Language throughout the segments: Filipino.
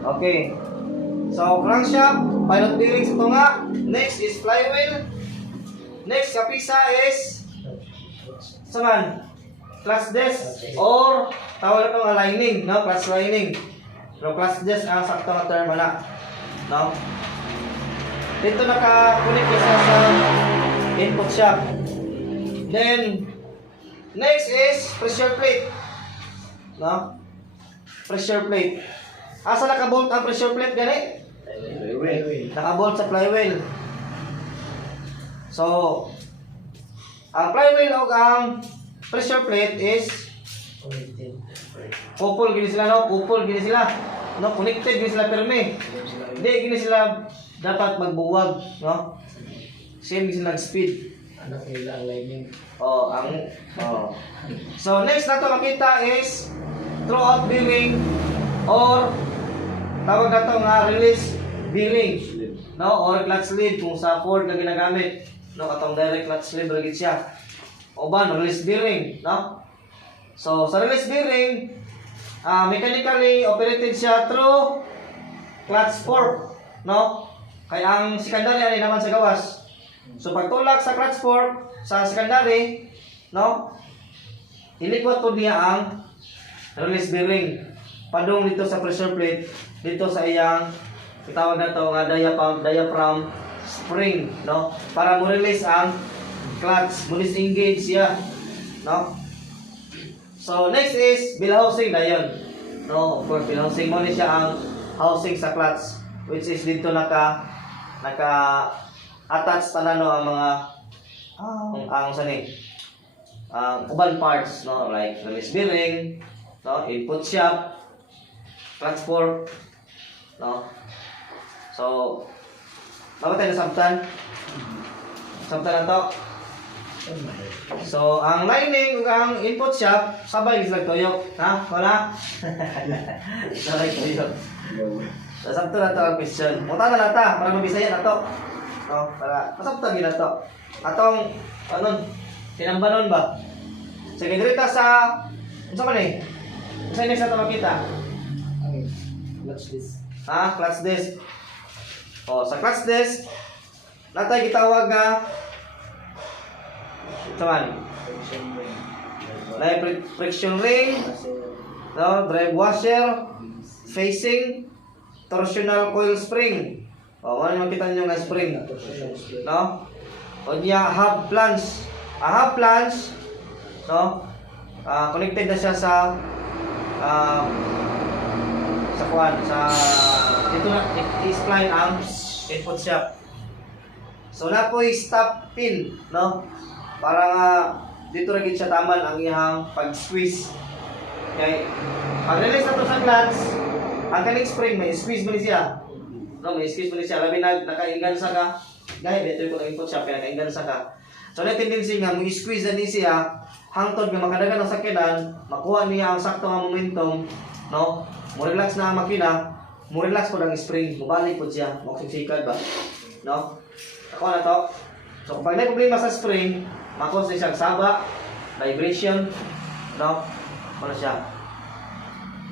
Okay. So, crankshaft, pilot bearing sa tunga. Next is flywheel. Next, kapisa is saman, clutch disc or tawag na itong lining, no? Clutch lining. Pero clutch disc ang sakto na term na. No? Dito nakakunik isa sa input shaft. Then, next is pressure plate. No? Pressure plate. Asa nakabolt ang pressure plate gani? Nakabolt sa flywheel. So, ang flywheel o ang pressure plate is couple gini sila, no? Couple gini sila. No, connected gini sila perme. Hindi gini sila dapat magbuwag, no? Same gini sila speed. Anak nila ang lining. So next na to makita is throwout bearing or tawag na to nga release bearing, no? Or clutch lead kung sa Ford na ginagamit, no? Katong direct clutch lead ragid siya. O ba, release bearing, no? So sa release bearing, mechanically operated siya through clutch fork, no? Kaya ang secondary ay naman sa gawas. So pagtulak sa clutch fork sa secondary, no? Ilikwat po niya ang release bearing padung dito sa pressure plate, dito sa iyang itawag na to nga diaphragm spring, no? Para mo release ang clutch, mo disengage siya, no? So next is bill housing na yun, no? Of course, bill housing mo ni siya ang housing sa clutch, which is dito naka attach tanan no ang mga ang sani uban parts, no, like release bearing, no, input shaft, clutch fork, no. So mabantay na samtan na to. So ang lining ug ang input shaft sabay sila tuyok, ha? Wala. Sabay tuyok. So samtan na to ang question. Muta na nata para mabisaya na to. No, para masabtan gina to. Atong anon tinambanon ba? Sige direta sa unsa man ni? Unsa next na to makita? Clutch disc. Clutch disc. O sa clutch disc natay gitawag nga saman. Friction ring, no, drive washer, facing, torsional coil spring. O, ano makita nyo nga spring? No? O niya, hub flange. Hub flange, no? Connected na siya sa kuan, dito na, i-spline ang input shaft. So, na po stop pin, no? Para nga, dito rin siya taman ang iyang pag-squeeze. Okay? Pag-release na to sa clutch, ang kaning spring, may squeeze mo siya. No, may squeeze mo siya. Labi nakaingansa ka. Dahil dito yung input siya, kaya nakaingansa ka. So, na tendency nga, may squeeze na siya, hangtod nga makadagan ng sakinan, makuha niya ang sakto nga momentum, no? Mo relax na ang makina, mo relax po ng spring, mabalik po siya, maksiksikad ba? No? Ako na to. So, kung pag may problema sa spring, makos na siyang saba, vibration, no? Ano siya?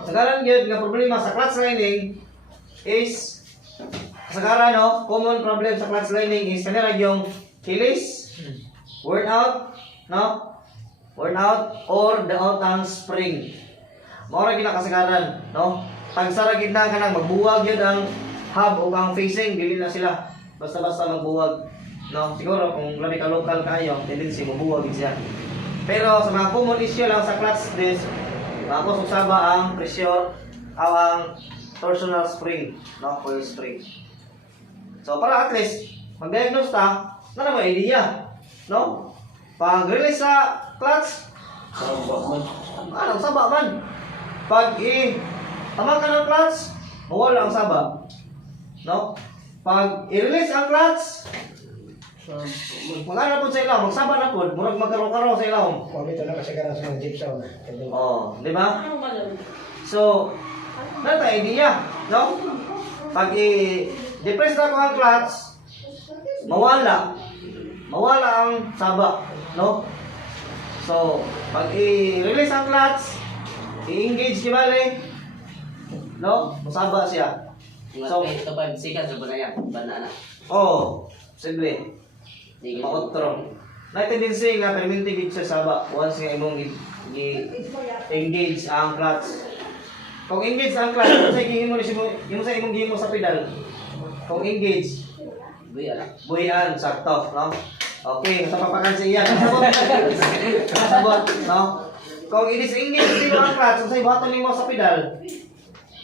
Kasagaran yun, nga problema sa clutch lining is kasagaran, no? Common problem sa clutch lining is kanila yung kilis, worn out, no? Worn out or the out ang spring. Maura gina kasagaran, no? Pag saragid na ka nang magbuwag yun ang hub o ang facing, dili na sila. Basta-basta magbuwag. No? Siguro kung labi ka local kayo, tendency magbuwag siya. Pero sa mga common issue lang sa clutch disc, ako susaba ang pressure o ang torsional spring, no? Coil spring. So para at least mag-diagnose ta, na naman idea, no? Pag release sa clutch, saba man. Pag tama ka ng clutch, mawala ang saba, no? Pag i-release ang clutch, magana po sa ilaw, magsaba na po, murag magkaro-karo sa ilaw. Ito na kasagaran sa mga gypsum. Oh, di ba? So, nata idea, no? Pag i-depress na ko ang clutch, mawala ang saba, no? So, pag i-release ang clutch, i-engage di bale, no? Musaba siya. Mga So- 3 to 5 seconds sa banaya. Banana. Oh, simple. Sige. Maotro. Na tendency nga perminti gid sa saba once nga imong engage ang clutch. Kung engage ang clutch, sa gihimo ni imo sa imong gihimo sa pedal. Kung engage, Buya lang. buhian sakto, no? Okay, nasapapakan sa iyan. Nasabot, no? Kung i-disengage nimo ang clutch, unsay buhaton nimo sa pedal?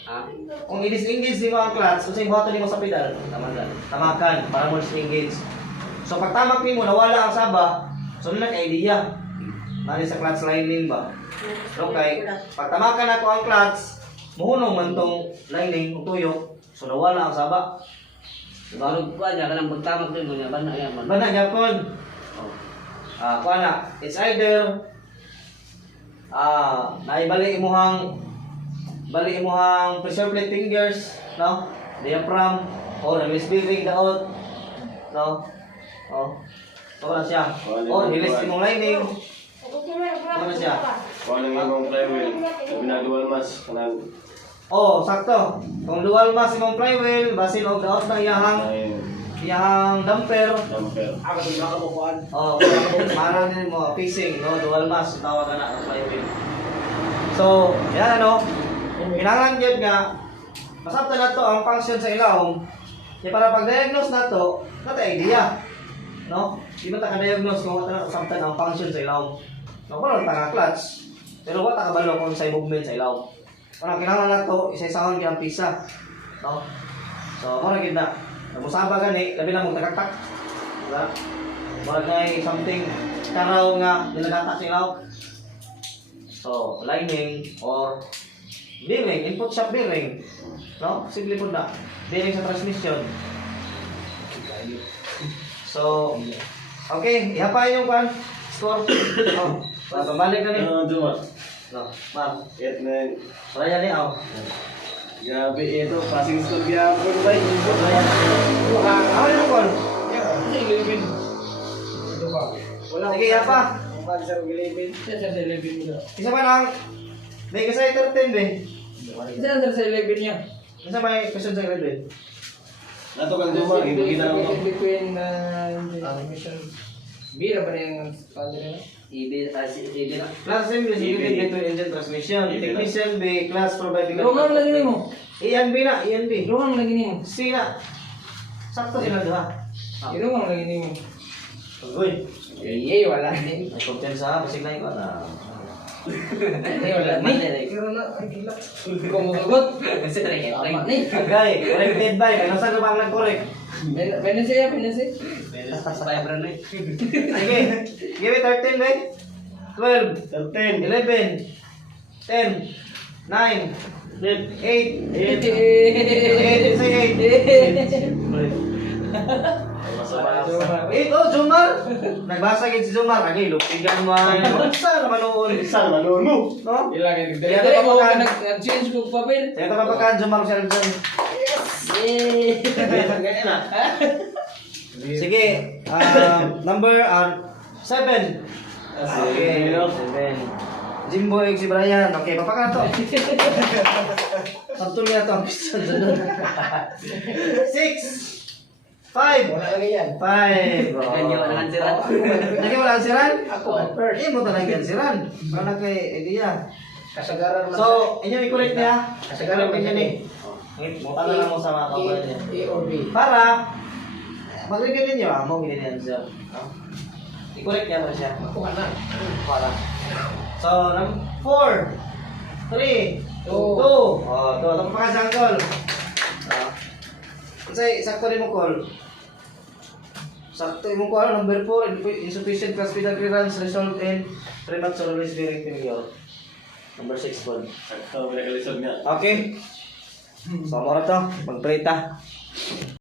Ha? Kung i-disengage nimo ang clutch, unsay buhaton nimo sa pedal? Tamagan. Tamakan para mo disengage. So pag tamak nimo nawala ang saba, so na kay idea. Nani sa clutch lining ba? Okay. Pag tamakan ako ang clutch, muhunong man tong lining tuyo. So nawala ang saba. Diba? Baru ko aja kanang pagtamak din mo niya banaya man. Bana gyapon. Oh. Kuha na. It's either naibali imuhang pressure plate fingers, no? Diaphragm or release bearing daot, no? Oh. Ito na siya. Or release imong lining. Ito na siya. Kung ano yung flywheel, sabi na dual mass, kanang Oh, sakto. Kung dual mass imong flywheel, basin og daot na iyahang damper. damper. Ako din makabukuan. Oh, marang din mo fixing, no? Dual mass tawag na ang flywheel. So, yan ano. Kailangan yun nga masabtan na to ang function sa ilawom. Kaya para pag-diagnose na to, nata idea. No? Di ba ta-diagnose kung wala sabtan ang function sa ilawom. No, parang clutch. Pero wala ka balo kung sa movement sa ilawom. Parang kailangan na to, isa-isahon kaya ang pisa. No? So, mara gid na. Musaba gani, labi na mong tagaktak. Diba? Mara na something karaw nga nilagatak sa ilawom. So, lining or bearing, input shock bearing. No? Simple po na. Bearing sa transmission. So, okay, ihapain yung kan. Score. Oh, pabalik na ni. Ano ito ma? No, ma'am. Yet na, Raya ni aw. grabe ito, passing score gyapon ba? Awal mo kon. Ito ba? Wala Sige, ihapa. Ang pag sa Gilipin. Sa 11 nila. Isa pa lang. May kasay 13 be. Sa 11 niya. Isa may question sa grade. Nato kang duma, hindi ginawa mo. Between mission. Bira ba na yung padre na? Ibi na. Class assembly significant to engine transmission. Technician be class providing. Lugang lagi nimo. Iyan B na, iyan B. Lugang lagi nimo. C na. Sakto sila diha. Lugang lagi nimo. Uy. Eh, wala ni. Ang kumpiyansa, basig na ikaw na. Eh, wala ni. Pero na, ay gila. Kung magugot. Kasi na Tama ni. Agay, corrected by. Kaya saan ba ang nag-correct? Penense ya, penense. Fiber na. Sige. Give it 13 be. 12. 13. 11. 10. 9. 8. 8. 8. Say 8. Ito, Jumar! Nagbasa gid si Jumar. Agay, lupigan mo ay. Saan naman noon? Saan manuon mo? No? Ilang yung Kaya dali ito mo pa nag-change ko papel. Saya ito kapagkaan, Jumar siya dyan. Ganyan na. Sige, number 7. Okay, 7. Jimboy si Brian. Okay, papakan to. Sabtul niya to. 6. 5. Wala lagi yan. 5. Ganyan wala nang sirat. Lagi wala ang siran? Ako, first. Eh, mo talaga ang siran. Para kay idea. Kasagaran lang. So, inyo i-correct niya. Kasagaran Correct lang niya ni. Mutala lang mo sa mga kabayan niya. A or B. Para mag-review ninyo, mo ganyan siya. No? I-correct niya mo siya. Makuha na. Para. So, 4, 3, 2. Oh, to pa ka sa call. Kasi sakto rin mo call. Sakto mo call number 4, insufficient class pedal clearance result in premature release bearing failure. Number 6 call. Sakto, pinakalisod nga. Okay. So, mora to, magprita.